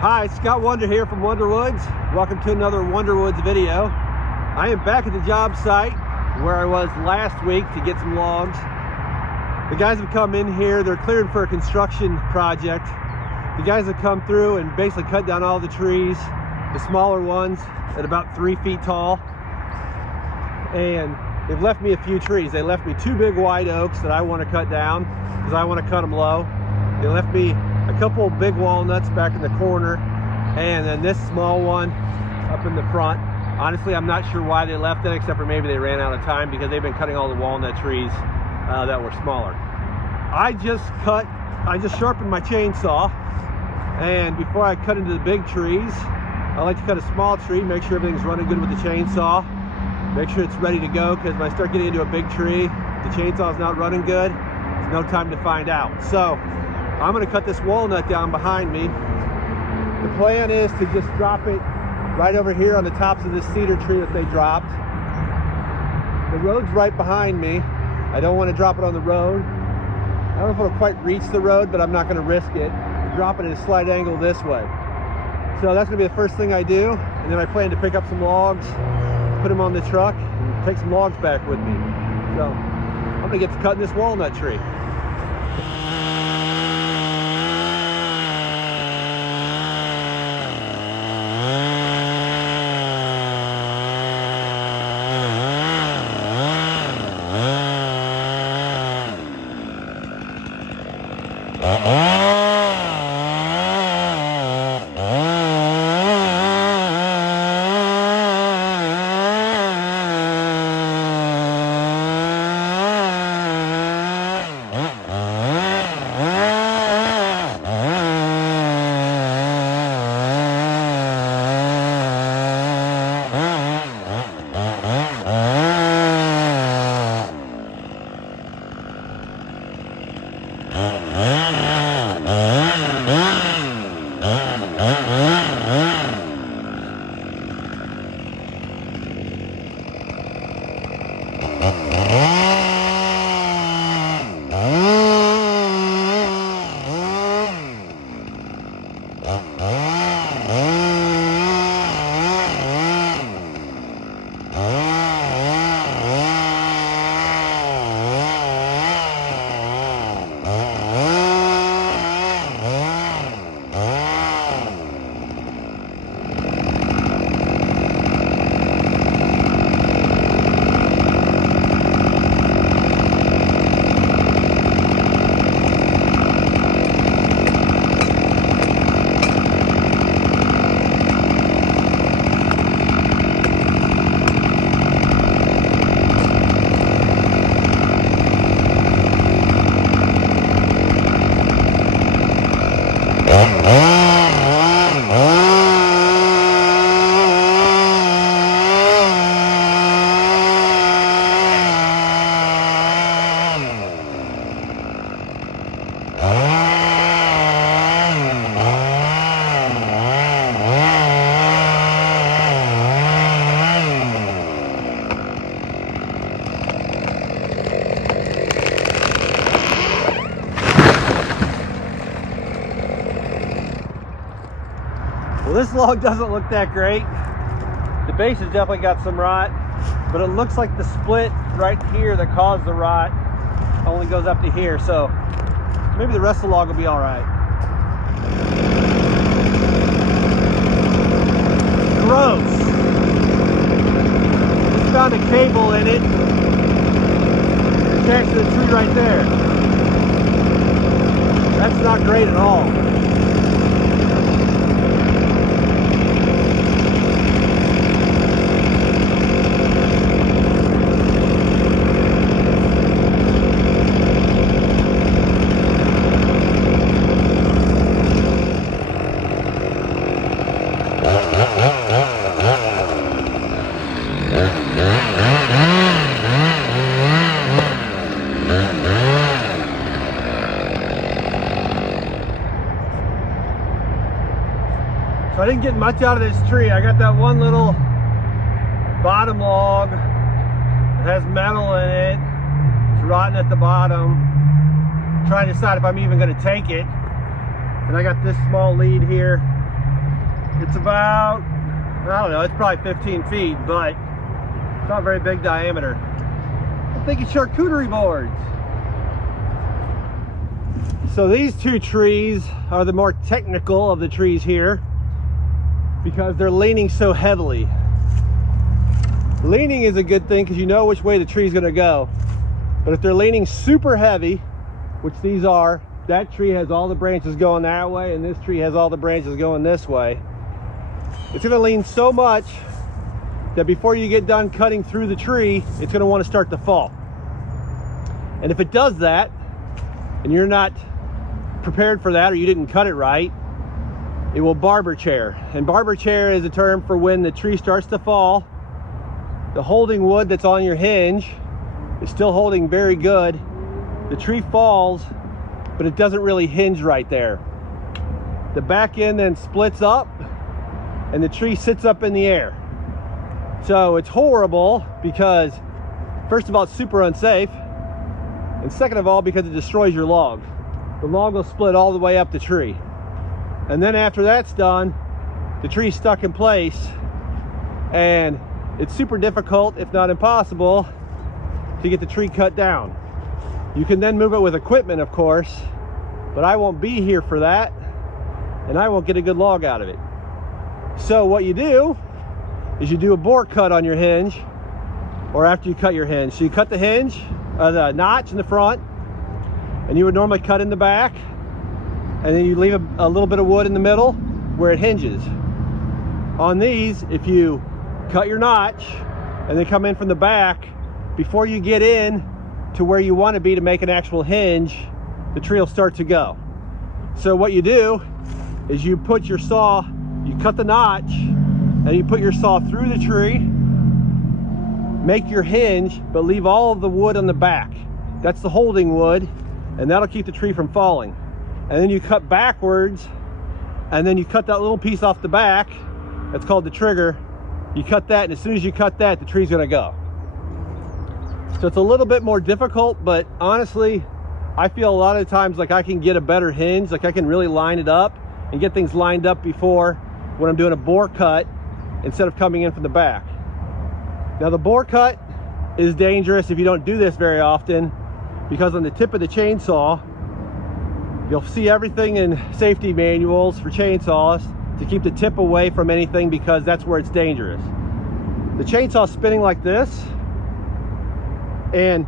Hi, Scott Wonder here from Wonder Woods. Welcome to another Wonder Woods video. I am back at the job site where I was last week to get some logs. The guys have come in here, they're clearing for a construction project. The guys have come through and basically cut down all the trees, the smaller ones at about 3 feet tall. And they've left me a few trees. They left me 2 big white oaks that I want to cut down because I want to cut them low. They left me a couple of big walnuts back in the corner, and then this small one up in the front. Honestly, I'm not sure why they left it, except for maybe they ran out of time because they've been cutting all the walnut trees that were smaller. I just sharpened my chainsaw, and before I cut into the big trees, I like to cut a small tree, make sure everything's running good with the chainsaw, make sure it's ready to go, because when I start getting into a big tree, the chainsaw's not running good, there's no time to find out. So I'm going to cut this walnut down behind me. The plan is to just drop it right over here on the tops of this cedar tree that they dropped. The road's right behind me. I don't want to drop it on the road. I don't know if it'll quite reach the road, but I'm not going to risk it. Drop it at a slight angle this way. So that's going to be the first thing I do. And then I plan to pick up some logs, put them on the truck, and take some logs back with me. So I'm going to get to cutting this walnut tree. Well, this log doesn't look that great. The base has definitely got some rot, but it looks like the split right here that caused the rot only goes up to here, so maybe the rest of the log will be all right. Gross. Just found a cable in it attached to the tree right there. That's not great at all. So I didn't get much out of this tree. I got that one little bottom log that has metal in it. It's rotten at the bottom. I'm trying to decide if I'm even going to take it. And I got this small lead here It's about, I don't know, it's probably 15 feet, but it's not very big diameter. I'm thinking charcuterie boards. So these two trees are the more technical of the trees here because they're leaning so heavily. Leaning is a good thing because you know which way the tree is going to go. But if they're leaning super heavy, which these are, that tree has all the branches going that way and this tree has all the branches going this way. It's going to lean so much that before you get done cutting through the tree, it's going to want to start to fall. And if it does that, and you're not prepared for that or you didn't cut it right, it will barber chair. And barber chair is a term for when the tree starts to fall. The holding wood that's on your hinge is still holding very good. The tree falls, but it doesn't really hinge right there. The back end then splits up and the tree sits up in the air. So it's horrible because, first of all, it's super unsafe. And second of all, because it destroys your log. The log will split all the way up the tree. And then after that's done, the tree's stuck in place and it's super difficult, if not impossible, to get the tree cut down. You can then move it with equipment, of course, but I won't be here for that and I won't get a good log out of it. So what you do is you do a bore cut on your hinge, or after you cut your hinge. So you cut the hinge, the notch in the front, and you would normally cut in the back, and then you leave a little bit of wood in the middle where it hinges. On these, if you cut your notch and then come in from the back, before you get in to where you want to be to make an actual hinge, the tree will start to go. So what you do is you put your saw, you cut the notch, and you put your saw through the tree, make your hinge, but leave all of the wood on the back. That's the holding wood, and that'll keep the tree from falling. And then you cut backwards, and then you cut that little piece off the back. That's called the trigger. You cut that, and as soon as you cut that, the tree's gonna go. So it's a little bit more difficult, but honestly, I feel a lot of times like I can get a better hinge, like I can really line it up and get things lined up before when I'm doing a bore cut instead of coming in from the back. Now the bore cut is dangerous if you don't do this very often, because on the tip of the chainsaw, you'll see everything in safety manuals for chainsaws to keep the tip away from anything, because that's where it's dangerous. The chainsaw's spinning like this, and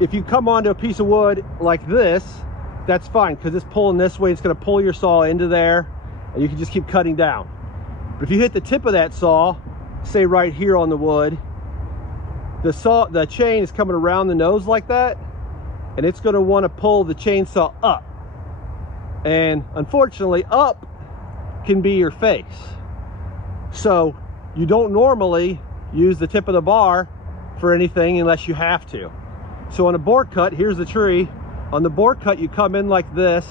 if you come onto a piece of wood like this, that's fine, because it's pulling this way. It's going to pull your saw into there and you can just keep cutting down. But if you hit the tip of that saw, say right here on the wood, the chain is coming around the nose like that, and it's going to want to pull the chainsaw up. And unfortunately, up can be your face. So you don't normally use the tip of the bar for anything unless you have to. So on a bore cut, here's the tree. On the bore cut, you come in like this,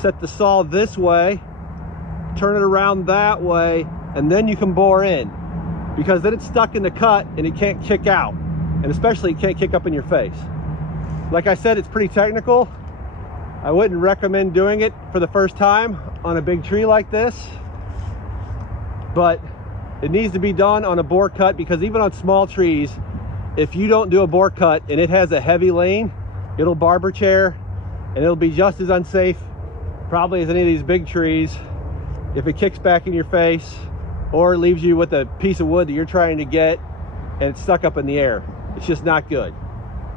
set the saw this way, turn it around that way, and then you can bore in, because then it's stuck in the cut and it can't kick out, and especially it can't kick up in your face. Like I said, it's pretty technical. I wouldn't recommend doing it for the first time on a big tree like this, but it needs to be done on a bore cut, because even on small trees, if you don't do a bore cut and it has a heavy lane, it'll barber chair and it'll be just as unsafe probably as any of these big trees if it kicks back in your face or leaves you with a piece of wood that you're trying to get and it's stuck up in the air. It's just not good.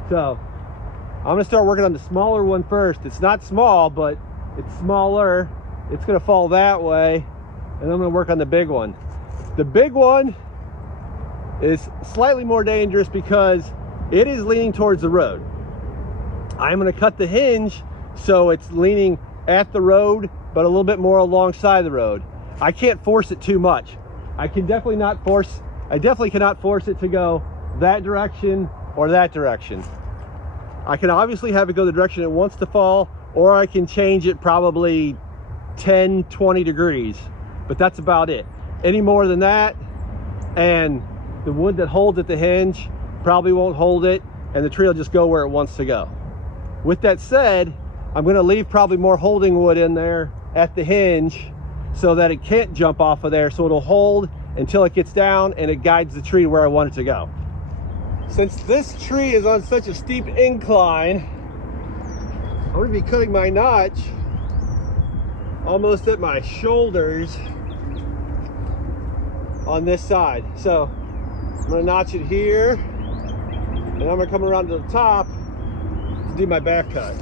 So I'm gonna start working on the smaller one first. It's not small, but it's smaller. It's gonna fall that way, and I'm gonna work on the big one. The big one is slightly more dangerous because it is leaning towards the road. I'm gonna cut the hinge so it's leaning at the road, but a little bit more alongside the road. I can't force it too much. I definitely cannot force it to go that direction or that direction. I can obviously have it go the direction it wants to fall, or I can change it probably 10, 20 degrees, but that's about it. Any more than that, and the wood that holds at the hinge probably won't hold it, and the tree will just go where it wants to go. With that said, I'm going to leave probably more holding wood in there at the hinge, so that it can't jump off of there, so it'll hold until it gets down and it guides the tree where I want it to go. Since this tree is on such a steep incline, I'm going to be cutting my notch almost at my shoulders on this side. So I'm going to notch it here, and I'm going to come around to the top to do my back cut.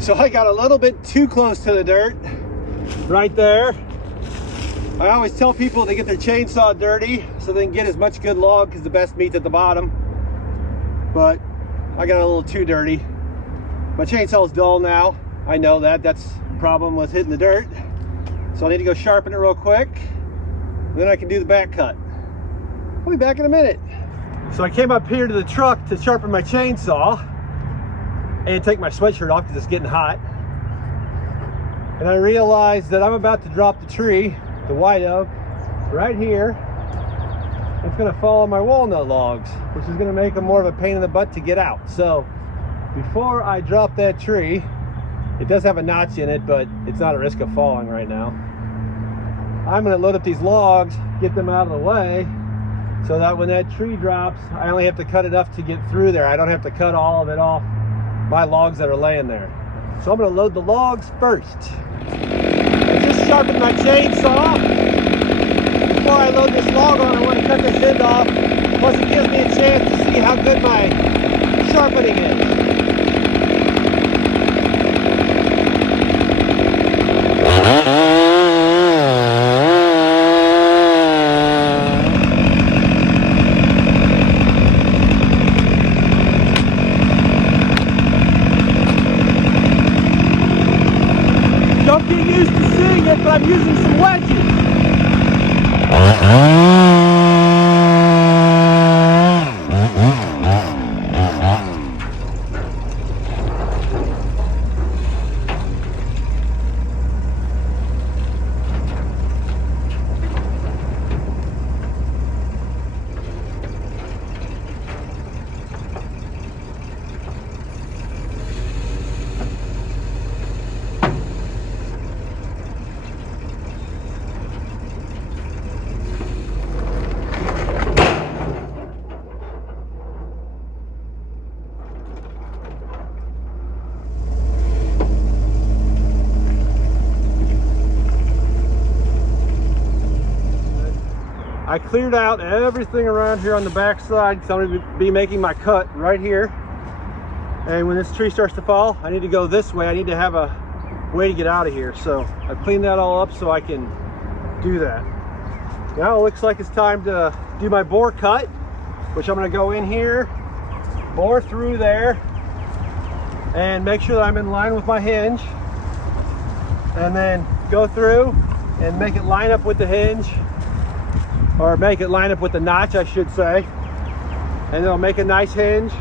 So I got a little bit too close to the dirt right there. I always tell people to get their chainsaw dirty so they can get as much good log, because the best meat's at the bottom. But I got a little too dirty. My chainsaw's dull now. I know that. That's the problem with hitting the dirt. So I need to go sharpen it real quick. Then I can do the back cut. I'll be back in a minute. So I came up here to the truck to sharpen my chainsaw and take my sweatshirt off because it's getting hot. And I realized that I'm about to drop the tree, the white oak, right here. It's gonna fall on my walnut logs, which is gonna make them more of a pain in the butt to get out. So before I drop that tree, it does have a notch in it, but it's not a risk of falling right now. I'm gonna load up these logs, get them out of the way, so that when that tree drops, I only have to cut enough to get through there. I don't have to cut all of it off my logs that are laying there. So I'm gonna load the logs first. I just sharpened my chainsaw. Before I load this log on, I want to cut this end off. Plus it gives me a chance to see how good my sharpening is. Don't get used to seeing it, but I'm using some wedges. I cleared out everything around here on the back side because I'm going to be making my cut right here. And when this tree starts to fall, I need to go this way. I need to have a way to get out of here. So I cleaned that all up so I can do that. Now it looks like it's time to do my bore cut, which I'm going to go in here, bore through there, and make sure that I'm in line with my hinge, and then go through and make it line up with the hinge, or make it line up with the notch, I should say, and it'll make a nice hinge,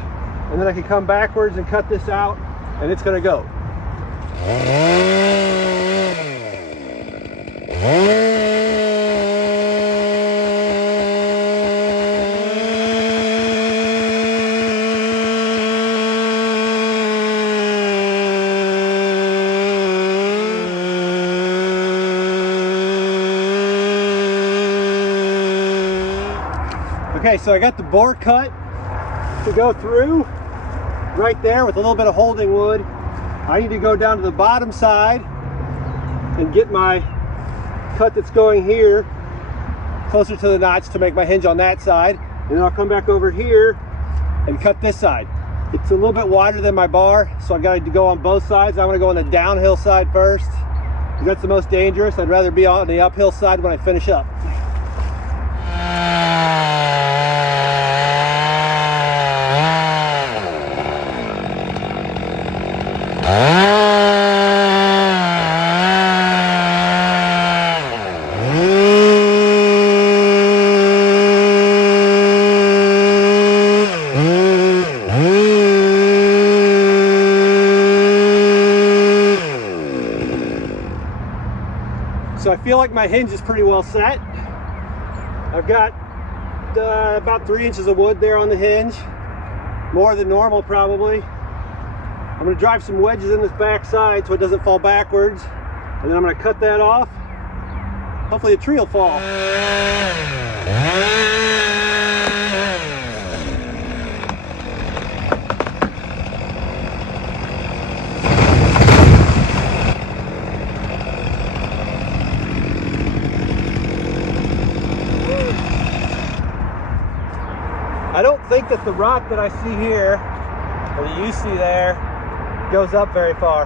and then I can come backwards and cut this out, and it's gonna go. Okay, so I got the bore cut to go through right there with a little bit of holding wood. I need to go down to the bottom side and get my cut that's going here closer to the notch to make my hinge on that side. And then I'll come back over here and cut this side. It's a little bit wider than my bar, so I got to go on both sides. I'm going to go on the downhill side first, because that's the most dangerous. I'd rather be on the uphill side when I finish up. So I feel like my hinge is pretty well set. I've got about 3 inches of wood there on the hinge, more than normal probably. I'm going to drive some wedges in this back side so it doesn't fall backwards, and then I'm going to cut that off. Hopefully a tree will fall. I don't think that the rock that I see here, or that you see there, goes up very far.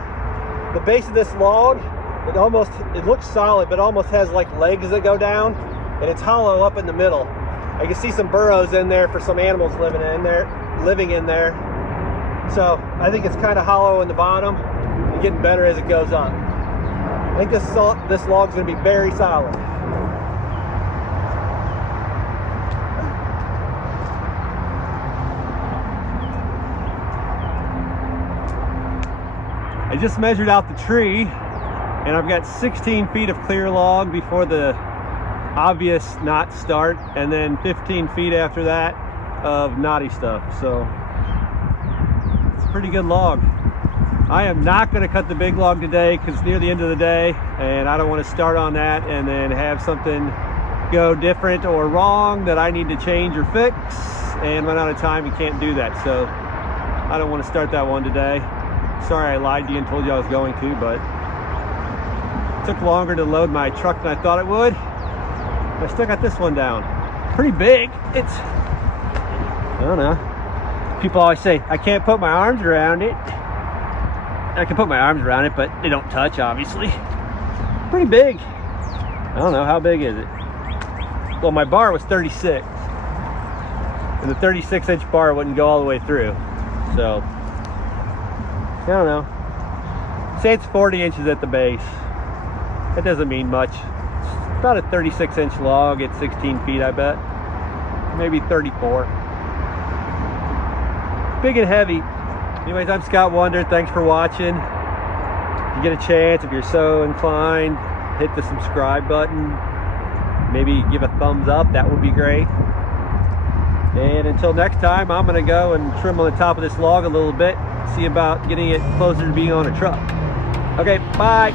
The base of this log, it looks solid, but almost has like legs that go down, and it's hollow up in the middle. I can see some burrows in there for some animals living in there. So I think it's kind of hollow in the bottom and getting better as it goes on. I think this log's going to be very solid. I just measured out the tree, and I've got 16 feet of clear log before the obvious knot start, and then 15 feet after that of knotty stuff. So it's a pretty good log. I am not going to cut the big log today because it's near the end of the day, and I don't want to start on that and then have something go different or wrong that I need to change or fix and run out of time and can't do that. So I don't want to start that one today. Sorry I lied to you and told you I was going to, but it took longer to load my truck than I thought it would. I still got this one down. Pretty big. I don't know. People always say, I can't put my arms around it. I can put my arms around it, but they don't touch, obviously. Pretty big. I don't know, how big is it? Well, my bar was 36. And the 36-inch bar wouldn't go all the way through. So I don't know. Say it's 40 inches at the base. That doesn't mean much. It's about a 36-inch log at 16 feet, I bet. Maybe 34. Big and heavy. Anyways, I'm Scott Wonder. Thanks for watching. If you get a chance, if you're so inclined, hit the subscribe button. Maybe give a thumbs up. That would be great. And until next time, I'm going to go and trim on the top of this log a little bit. See about getting it closer to being on a truck. Okay, bye.